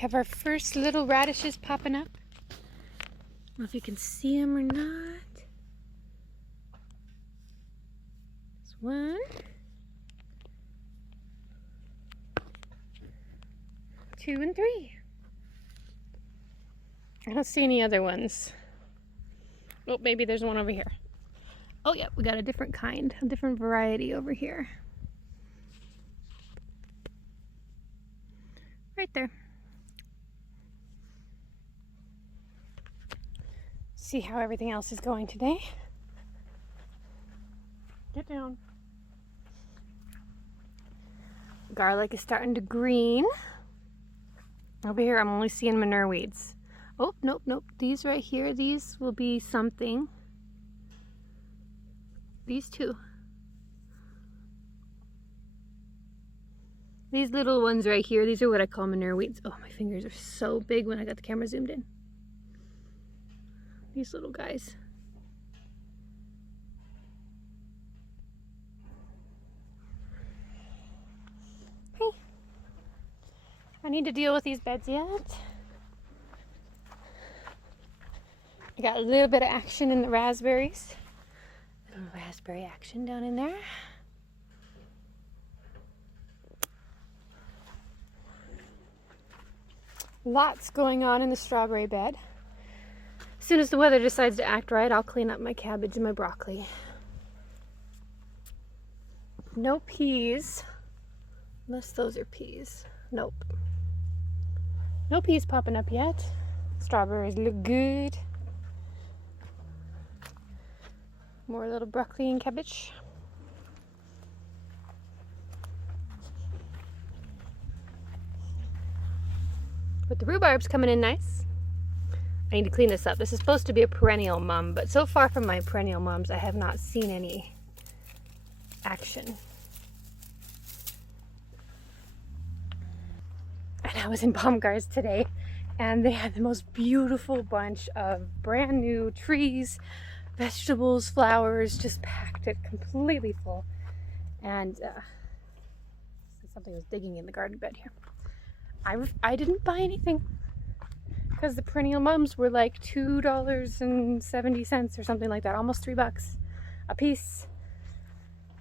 have our first little radishes popping up. I don't know if you can see them or not. There's one. 2 and 3. I don't see any other ones. Oh, maybe there's one over here. Oh yeah, we got a different kind, a different variety over here. Right there. See how everything else is going today. Get down. Garlic is starting to green. Over here I'm only seeing manure weeds. Oh, nope, nope. These right here, these will be something. These two. These little ones right here, these are what I call manure weeds. Oh, my fingers are so big when I got the camera zoomed in. These little guys. Hey. I need to deal with these beds yet. I got a little bit of action in the raspberries. A little raspberry action down in there. Lots going on in the strawberry bed. As soon as the weather decides to act right, I'll clean up my cabbage and my broccoli. No peas. Unless those are peas. Nope. No peas popping up yet. Strawberries look good. More little broccoli and cabbage. But the rhubarb's coming in nice. I need to clean this up. This is supposed to be a perennial mum, but so far from my perennial mums, I have not seen any action. And I was in Baumgart's today, and they had the most beautiful bunch of brand new trees, vegetables, flowers, just packed it completely full. And something was digging in the garden bed here. I didn't buy anything because the perennial mums were like $2.70 or something like that, almost $3 a piece.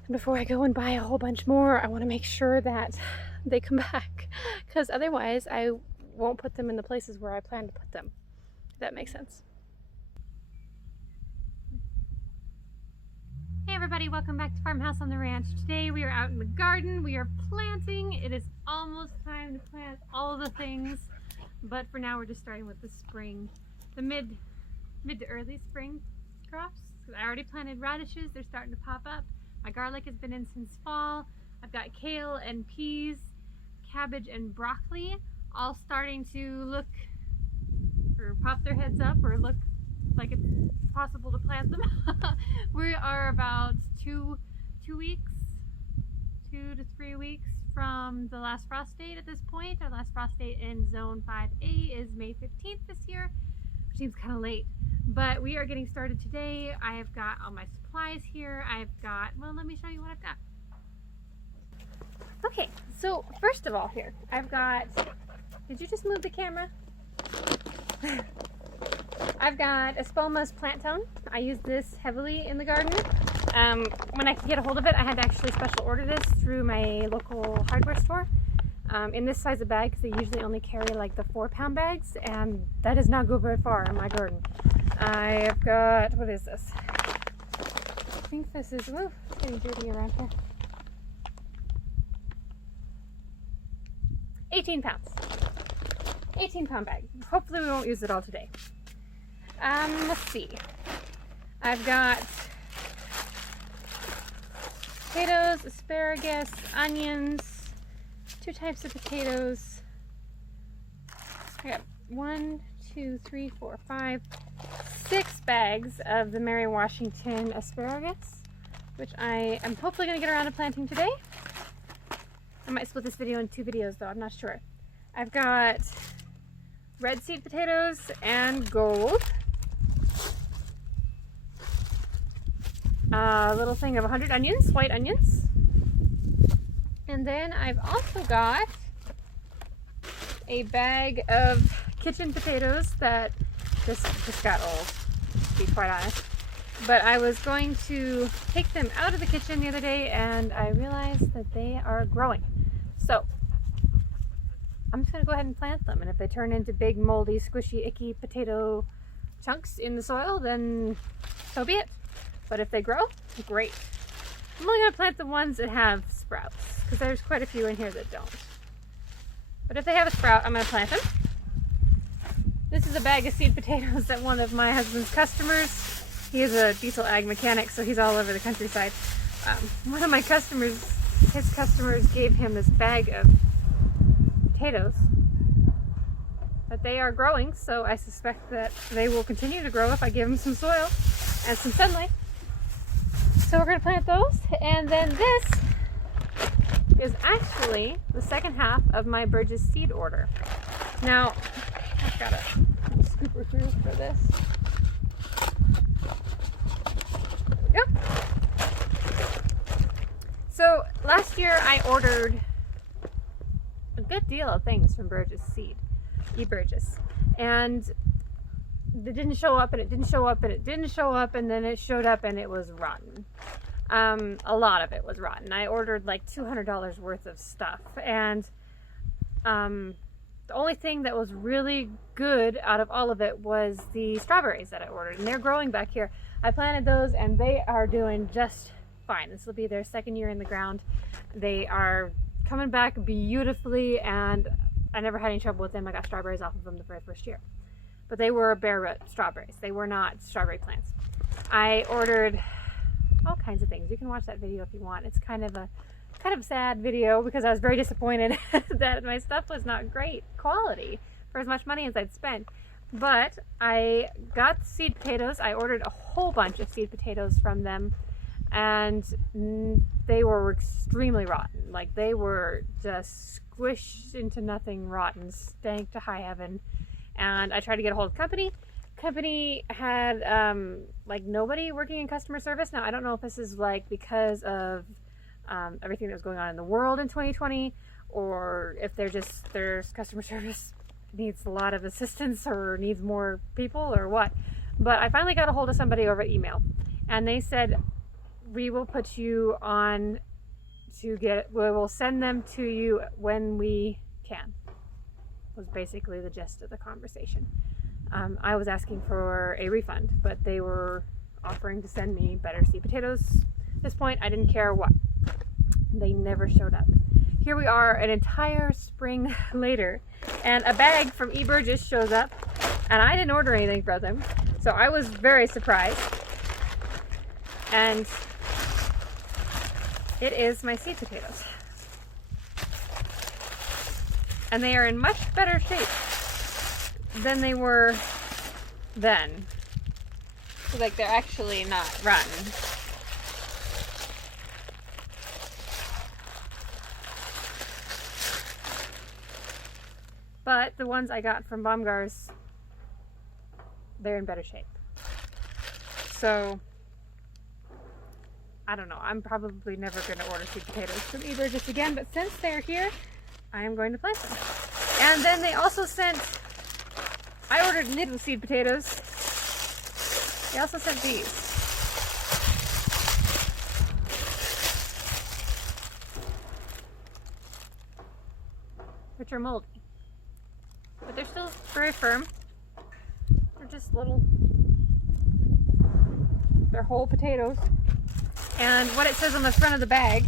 And before I go and buy a whole bunch more, I want to make sure that they come back, because otherwise I won't put them in the places where I plan to put them. If that makes sense. Hey everybody, welcome back to Farmhouse on the Ranch. Today we are out in the garden. We are planting. It is almost time to plant all the things, but for now we're just starting with the spring, the mid to early spring crops. I already planted radishes. They're starting to pop up. My garlic has been in since fall. I've got kale and peas, cabbage and broccoli, all starting to look or pop their heads up or look like it's possible to plant them. We are about 2 weeks, 2 to 3 weeks from the last frost date at this point. Our last frost date in zone 5A is May 15th this year, which seems kind of late, but we are getting started today. I have got all my supplies here. I've got, well, let me show you what I've got. Okay, so first of all here, I've got, did you just move the camera? I've got Espoma's plant tone. I use this heavily in the garden. When I could get a hold of it, I had to actually special order this through my local hardware store in this size of bag, because they usually only carry like the 4-pound bags, and that does not go very far in my garden. I've got, what is this? I think this is, ooh, it's getting dirty around here. 18 pounds. 18-pound bag. Hopefully we won't use it all today. Let's see. I've got potatoes, asparagus, onions, 2 types of potatoes. I got 1, 2, 3, 4, 5, 6 bags of the Mary Washington asparagus, which I am hopefully going to get around to planting today. I might split this video into 2 videos though, I'm not sure. I've got red seed potatoes and gold. A little thing of 100 onions, white onions. And then I've also got a bag of kitchen potatoes that just got old, to be quite honest. But I was going to take them out of the kitchen the other day and I realized that they are growing. So I'm just going to go ahead and plant them. And if they turn into big, moldy, squishy, icky potato chunks in the soil, then so be it. But if they grow, great. I'm only going to plant the ones that have sprouts because there's quite a few in here that don't. But if they have a sprout, I'm going to plant them. This is a bag of seed potatoes that one of my husband's customers, he is a diesel ag mechanic, so he's all over the countryside. One of my customers, his customers gave him this bag of potatoes. But they are growing, so I suspect that they will continue to grow if I give them some soil and some sunlight. So we're going to plant those, and then this is actually the second half of my Burgess seed order. Now, I've got a scooper through for this. Yep. So last year I ordered a good deal of things from Burgess Seed, Burgess, and it didn't show up, and it didn't show up, and it didn't show up, and then it showed up, and it was rotten. A lot of it was rotten. I ordered like $200 worth of stuff, and the only thing that was really good out of all of it was the strawberries that I ordered, and they're growing back here. I planted those, and they are doing just fine. This will be their second year in the ground. They are coming back beautifully, and I never had any trouble with them. I got strawberries off of them the very first year. But they were bare root strawberries. They were not strawberry plants. I ordered all kinds of things. You can watch that video if you want. It's kind of a sad video because I was very disappointed that my stuff was not great quality for as much money as I'd spent. But I got seed potatoes. I ordered a whole bunch of seed potatoes from them, and they were extremely rotten. Like, they were just squished into nothing, rotten, stank to high heaven. And I tried to get a hold of the company. Company had like nobody working in customer service. Now I don't know if this is like because of everything that was going on in the world in 2020, or if their customer service needs a lot of assistance or needs more people or what. But I finally got a hold of somebody over email, and they said, we will put you on we will send them to you when we can, was basically the gist of the conversation. I was asking for a refund, but they were offering to send me better seed potatoes. At this point, I didn't care what. They never showed up. Here we are an entire spring later, and a bag from Burgess shows up, and I didn't order anything from them, so I was very surprised. And it is my seed potatoes. And they are in much better shape than they were then. So like, they're actually not rotten. But the ones I got from Baumgar's, they're in better shape. So I don't know. I'm probably never going to order seed potatoes from Burgess again, but since they're here, I am going to plant them. And then they also sent, I ordered little seed potatoes. They also sent these. Which are moldy. But they're still very firm. They're just little, they're whole potatoes. And what it says on the front of the bag,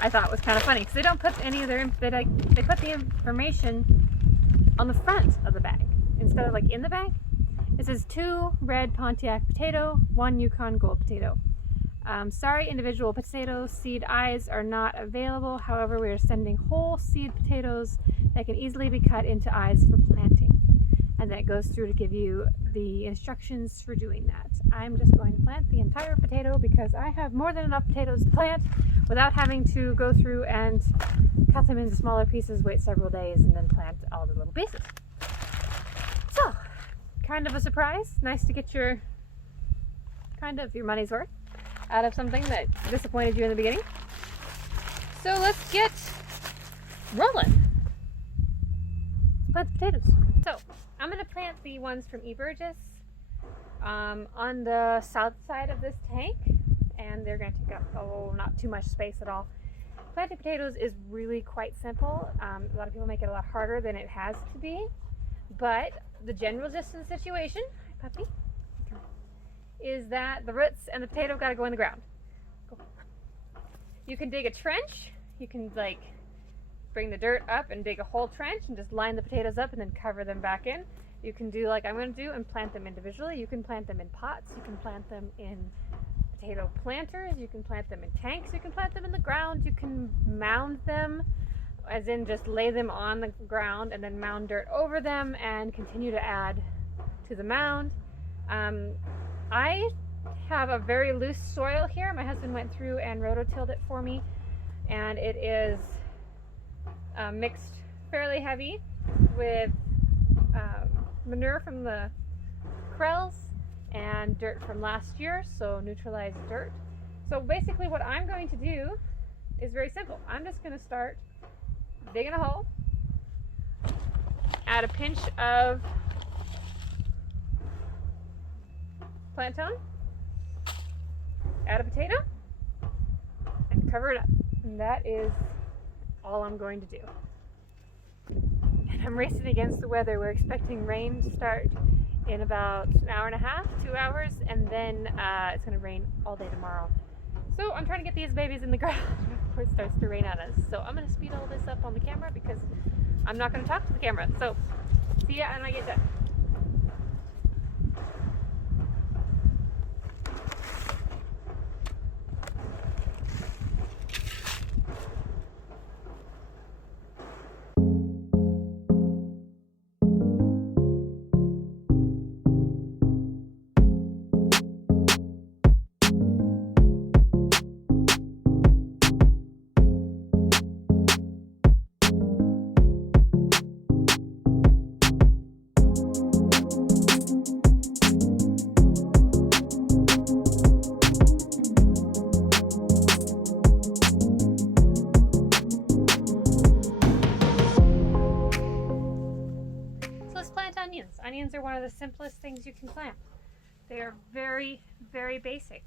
I thought was kind of funny, because they don't put any of their, they put the information on the front of the bag instead of like in the bag. It says 2 red Pontiac potato, 1 Yukon Gold potato. Sorry, individual potato seed eyes are not available. However, we are sending whole seed potatoes that can easily be cut into eyes for planting. And then it goes through to give you the instructions for doing that. I'm just going to plant the entire potato because I have more than enough potatoes to plant without having to go through and cut them into smaller pieces, wait several days, and then plant all the little pieces. So, kind of a surprise. Nice to get your money's worth out of something that disappointed you in the beginning. So let's get rolling. plant the potatoes. So I'm going to plant the ones from E. Burgess on the south side of this tank, and they're going to take up not too much space at all. Planting potatoes is really quite simple. A lot of people make it a lot harder than it has to be, but the general gist of the situation, hi puppy, is that the roots and the potato got to go in the ground. Go. You can dig a trench. You can like bring the dirt up and dig a whole trench and just line the potatoes up and then cover them back in. You can do like I'm going to do and plant them individually. You can plant them in pots. You can plant them in potato planters. You can plant them in tanks. You can plant them in the ground. You can mound them, as in just lay them on the ground and then mound dirt over them and continue to add to the mound. I have a very loose soil here. My husband went through and rototilled it for me, and it is mixed fairly heavy with manure from the krells and dirt from last year, so neutralized dirt. So basically what I'm going to do is very simple. I'm just going to start digging a hole, add a pinch of plantain, add a potato, and cover it up. And that is all I'm going to do. And I'm racing against the weather. We're expecting rain to start in about an hour and a half, 2 hours, and then it's going to rain all day tomorrow. So I'm trying to get these babies in the ground before it starts to rain on us. So I'm going to speed all this up on the camera because I'm not going to talk to the camera. So see ya when I get done. Onions are one of the simplest things you can plant. They are very, very basic.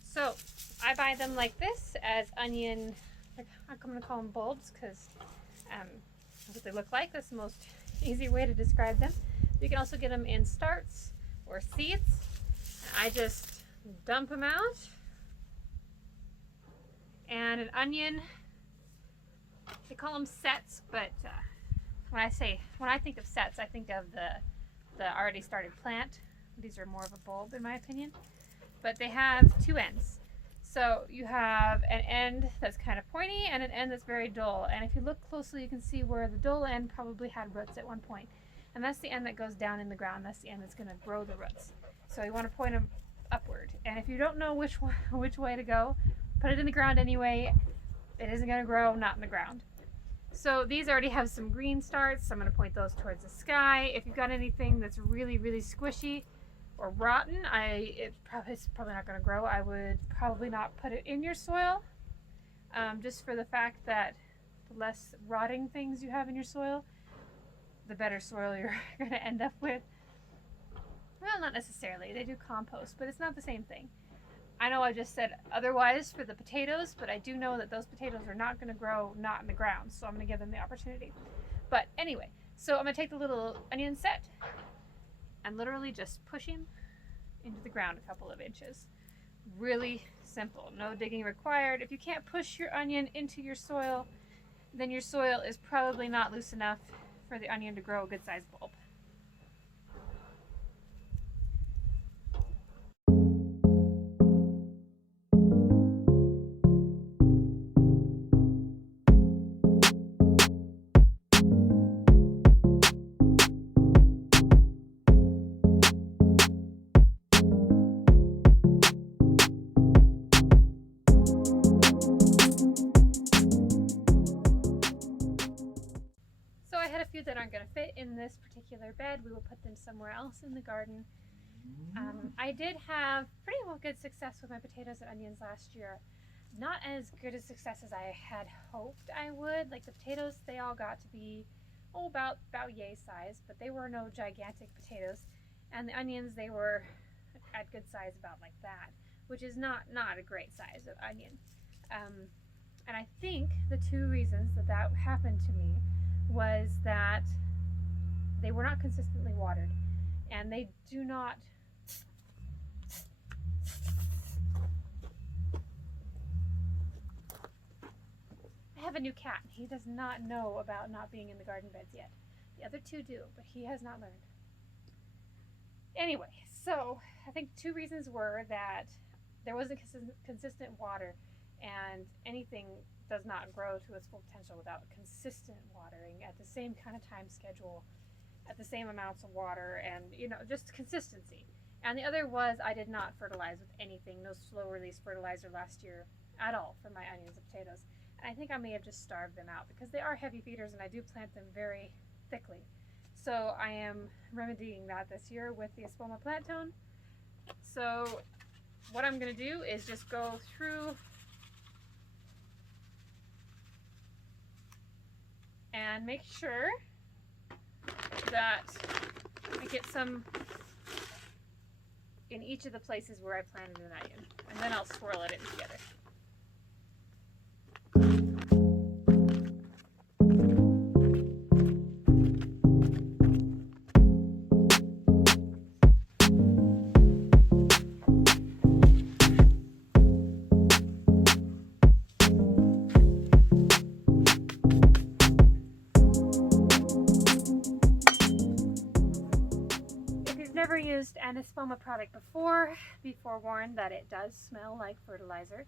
So I buy them like this as onion, I'm going to call them bulbs because that's what they look like. That's the most easy way to describe them. You can also get them in starts or seeds. I just dump them out. And an onion, they call them sets, but when I think of sets, I think of the already started plant. These are more of a bulb in my opinion, but they have two ends. So you have an end that's kind of pointy and an end that's very dull, and if you look closely you can see where the dull end probably had roots at one point, and that's the end that goes down in the ground. That's the end that's going to grow the roots. So you want to point them upward, and if you don't know which way to go, put it in the ground anyway. It isn't going to grow not in the ground. So these already have some green starts, so I'm going to point those towards the sky. If you've got anything that's really, really squishy or rotten, it's probably not going to grow. I would probably not put it in your soil, just for the fact that the less rotting things you have in your soil, the better soil you're going to end up with. Well, not necessarily. They do compost, but it's not the same thing. I know I just said otherwise for the potatoes, but I do know that those potatoes are not going to grow not in the ground, so I'm going to give them the opportunity. But anyway, so I'm going to take the little onion set and literally just push him into the ground a couple of inches. Really simple, no digging required. If you can't push your onion into your soil, then your soil is probably not loose enough for the onion to grow a good sized bulb. That aren't going to fit in this particular bed. We will put them somewhere else in the garden. I did have pretty well good success with my potatoes and onions last year. Not as good a success as I had hoped I would. Like the potatoes, they all got to be about yay size, but they were no gigantic potatoes. And the onions, they were at good size, about like that, which is not a great size of onion. And I think the two reasons that happened to me was that they were not consistently watered, and they do not. I have a new cat. He does not know about not being in the garden beds yet. The other two do, but he has not learned. Anyway, so I think two reasons were that there wasn't consistent water, and anything does not grow to its full potential without consistent watering at the same kind of time schedule, at the same amounts of water, and just consistency. And the other was I did not fertilize with anything, no slow release fertilizer last year at all for my onions and potatoes. And I think I may have just starved them out because they are heavy feeders and I do plant them very thickly. So I am remedying that this year with the Espoma plant tone. So what I'm going to do is just go through and make sure that I get some in each of the places where I planted an onion, and then I'll swirl it in together. Never used an Espoma product before, be forewarned that it does smell like fertilizer.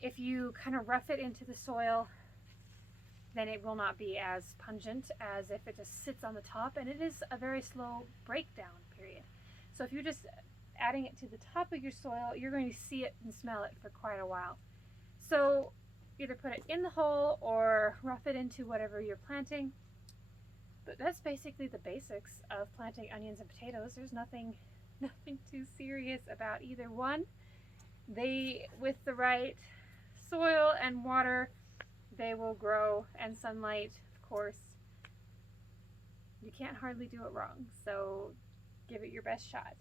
If you kind of rough it into the soil, then it will not be as pungent as if it just sits on the top, and it is a very slow breakdown period. So if you're just adding it to the top of your soil, you're going to see it and smell it for quite a while. So either put it in the hole or rough it into whatever you're planting. But that's basically the basics of planting onions and potatoes. There's nothing too serious about either one. They, with the right soil and water, they will grow, and sunlight, of course. You can't hardly do it wrong, so give it your best shot.